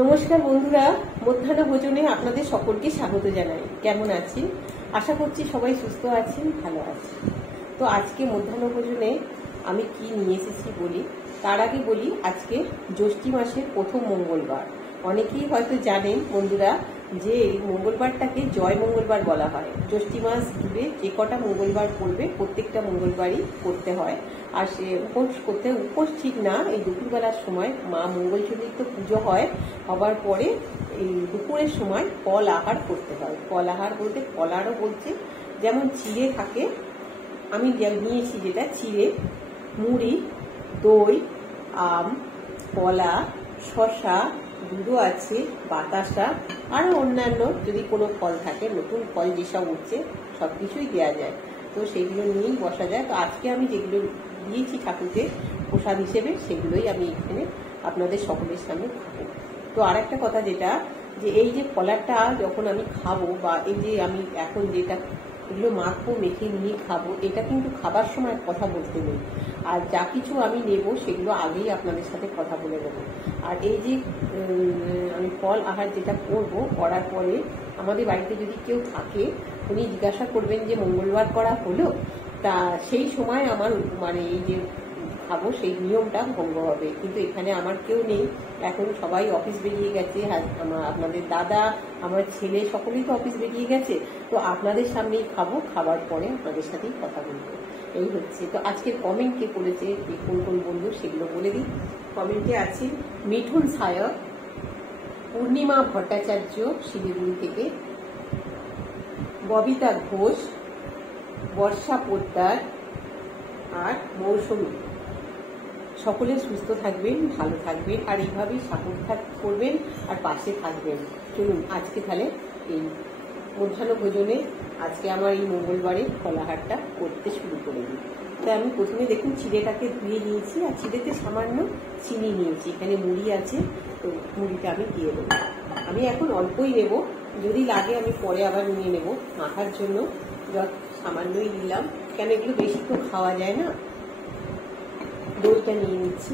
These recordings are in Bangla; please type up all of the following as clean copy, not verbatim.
নমস্কার বন্ধুরা, মধ্যাহ্ন ভোজনে আপনাদের সকলকে স্বাগত জানাই। কেমন আছেন? আশা করছি সবাই সুস্থ আছেন, ভালো আছেন। তো আজকে মধ্যাহ্ন ভোজনে আমি কি নিয়ে এসেছি বলি। তার আগে বলি, আজকে জ্যৈষ্ঠ মাসের প্রথম মঙ্গলবার। অনেকেই হয়তো জানেন বন্ধুরা যে এই মঙ্গলবারটাকে জয় মঙ্গলবার বলা হয়। জ্যৈষ্ঠ মাস জুড়ে যে কটা মঙ্গলবার পড়বে প্রত্যেকটা মঙ্গলবারই করতে হয়। আর সে উপোস ঠিক না, এই দুপুরবেলার সময় মা মঙ্গলচণ্ডীর তো পুজো হয়, হবার পরে এই দুপুরের সময় ফল আহার করতে হয়। ফল আহার বলতে ফলারও বলছে, যেমন চিড়ে থাকে, আমি নিয়েছি যেটা চিড়ে, মুড়ি, দই, আম, কলা, শশা, দুধও আছে, বাতাসা, আরও অন্যান্য যদি কোনো ফল থাকে, নতুন ফল যেসব উঠছে সব কিছুই দেওয়া যায়। তো সেগুলো নিয়েই বসা যায়। তো আজকে আমি যেগুলো দিয়েছি ঠাকুরকে প্রসাদ হিসেবে, সেগুলোই আমি এখানে আপনাদের সকলের সামনে খাবো। তো আর একটা কথা যেটা, যে এই যে ফলারটা যখন আমি খাবো, বা এই যে আমি এখন যেটা এগুলো মাখবো, মেখে নিয়ে খাবো, এটা কিন্তু খাবার সময় কথা বলতে নেই। আর যা কিছু আমি নেব সেগুলো আগেই আপনাদের সাথে কথা বলে নেব। আর এই যে আমি ফল আহার যেটা করবো, করার পরে আমাদের বাড়িতে যদি কেউ থাকে, উনি জিজ্ঞাসা করবেন যে মঙ্গলবার করা হলো, তা সেই সময় আমার এই যে খাবো সেই নিয়মটা ভঙ্গ হবে। কিন্তু এখানে আমার কেউ নেই, এখন সবাই অফিস বেরিয়ে গেছে। আপনাদের দাদা, আমার ছেলে, সকলেই তো অফিস বেরিয়ে গেছে। তো আপনাদের সামনেই খাবো, খাবার পরে আপনাদের সাথেই কথা বলবো, এই হচ্ছে। তো আজকের কমেন্ট কে করেছে, কোন কোন বন্ধু, সেগুলো বলে দিই। কমেন্টে আছে মিঠুন সায়ক, পূর্ণিমা ভট্টাচার্য শিলিগুড়ি থেকে, ববিতা ঘোষ, বর্ষা পোদ্দার, আর মৌসুমী। সকলে সুস্থ থাকবেন, ভালো থাকবেন, আর এইভাবেই সাপোর্ট করবেন আর পাশে থাকবেন। চলুন আজকে তাহলে এই মধ্যাহ্ন ভোজনে আজকে আমার এই মঙ্গলবারে ফলাহারটা করতে শুরু করে দিই। তাই আমি প্রথমে দেখুন চিড়েটাকে ধুয়ে নিয়েছি, আর চিড়েতে সামান্য চিনি নিয়েছি। এখানে মুড়ি আছে, তো মুড়িটা আমি দিয়ে দেবো। আমি এখন অল্পই নেব, যদি লাগে আমি পরে আবার নিয়ে নেব মাখার জন্য। সামান্যই নিলাম, কেন এগুলো বেশি তো খাওয়া যায় না। দইটা নিয়ে নিচ্ছি।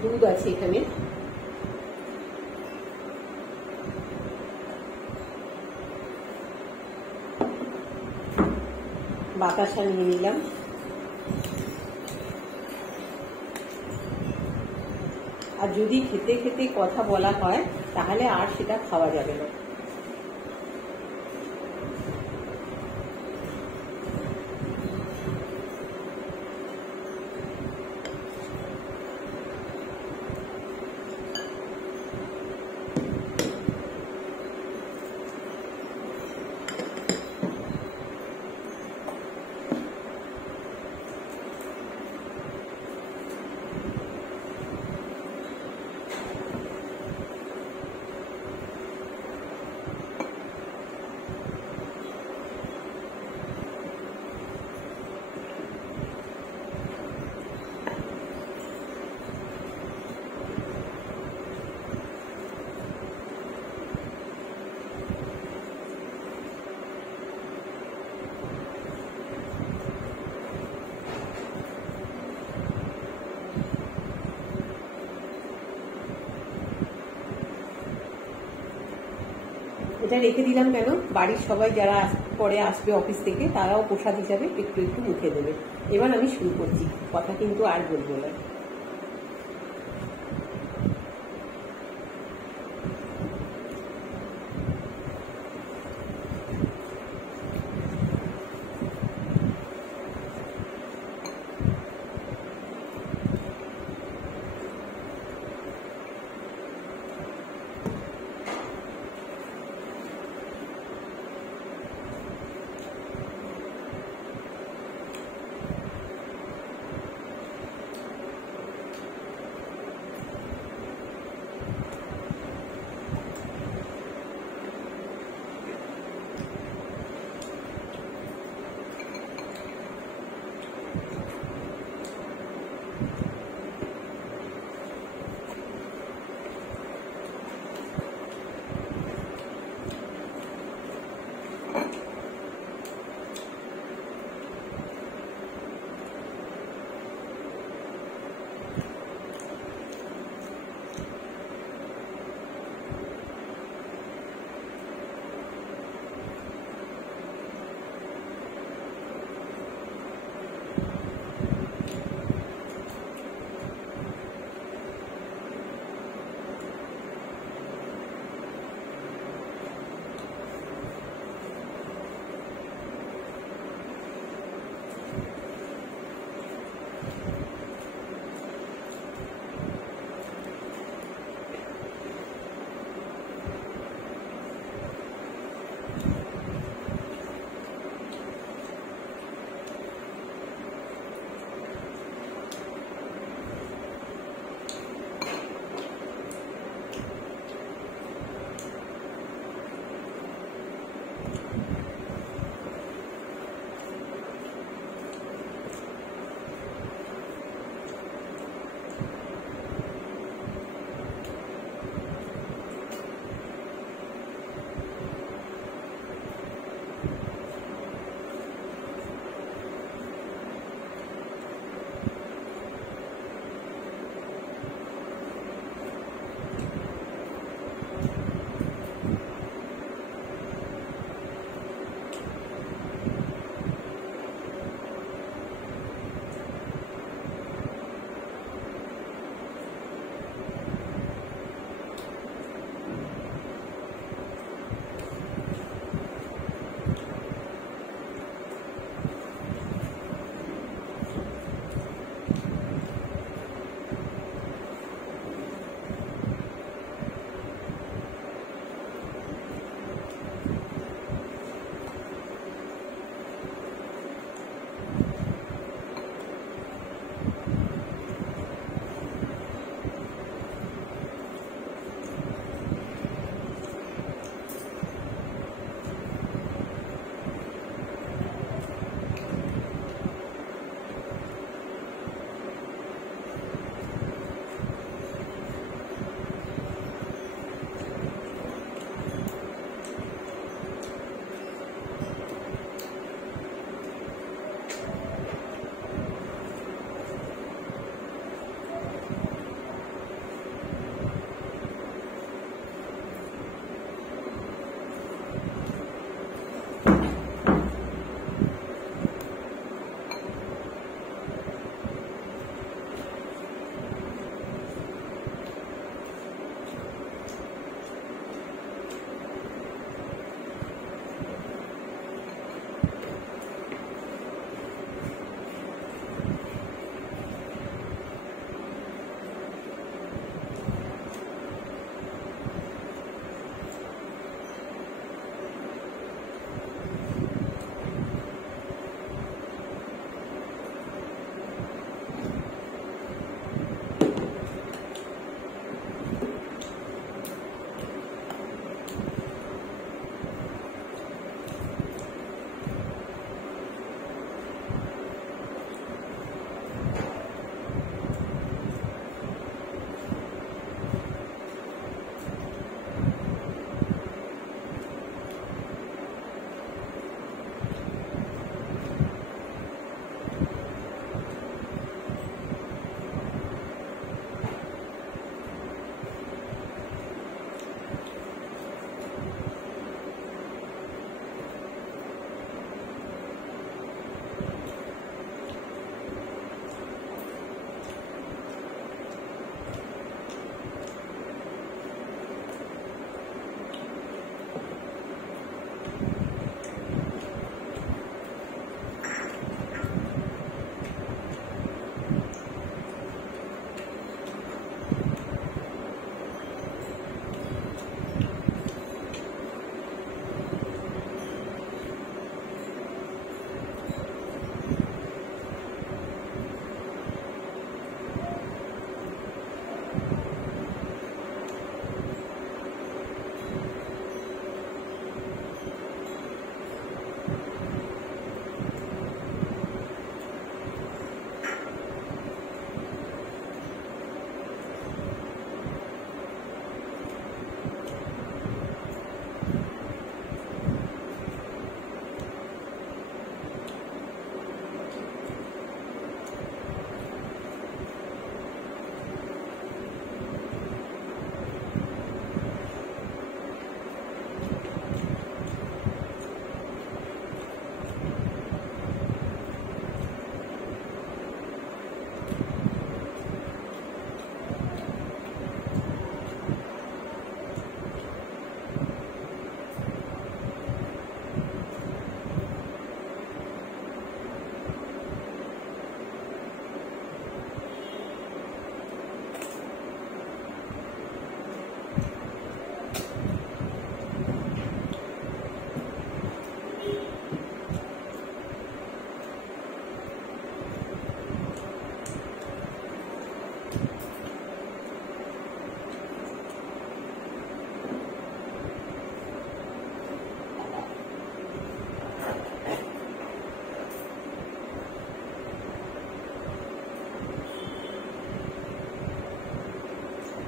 দুধ আছে এখানে, বাতাসা নিয়ে নিলাম, আর যদি খেতে খেতে কথা বলা হয় তাহলে আর সেটা খাওয়া যাবে না। এটা রেখে দিলাম কেন, বাড়ির সবাই যারা পরে আসবে অফিস থেকে, তারাও প্রসাদ হিসাবে একটু একটু মুখে দেবে। এবার আমি শুরু করছি, কথা কিন্তু আর বলবো না।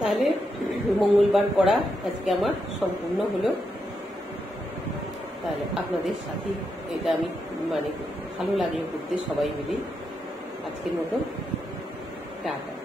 তাহলে মঙ্গলবার করা আজকে আমার সম্পূর্ণ হলো। তাহলে আপনাদের সাথে এটা আমি মানে ভালো লাগলো করতে সবাই মিলে। আজকের মতো টাটা।